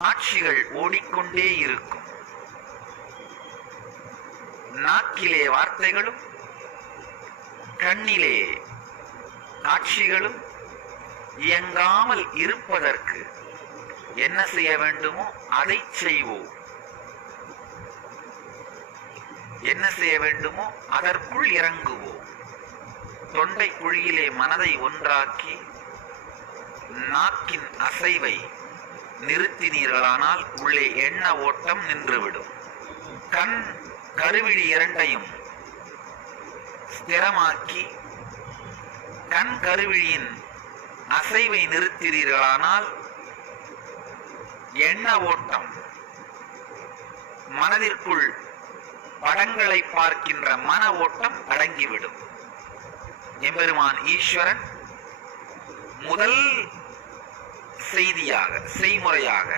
காட்சிகள் ஓடிக்கொண்டே இருக்கும். நாக்கிலே வார்த்தைகளும் கண்ணிலே காட்சிகளும் இயங்காமல் இருப்பதற்கு என்ன செய்ய வேண்டுமோ அதை செய்வோம். என்ன செய்ய வேண்டுமோ அதற்குள் இறங்குவோம். தொண்டை குழியிலே மனதை ஒன்றாக்கி நாக்கின் அசைவை நிறுத்தினீர்களானால் உள்ளே எண்ண ஓட்டம் நின்றுவிடும். கண் கருவிழி இரண்டையும் ஸ்திரமாக்கி கண் கருவிழியின் அசைவை நிறுத்தினீர்களானால் எண்ண ஓட்டம் மனதிற்குள் படங்களை பார்க்கின்ற மன ஓட்டம் அடங்கிவிடும். எம்பெருமான் ஈஸ்வரன் முதல் செய்தியாக செய்முறையாக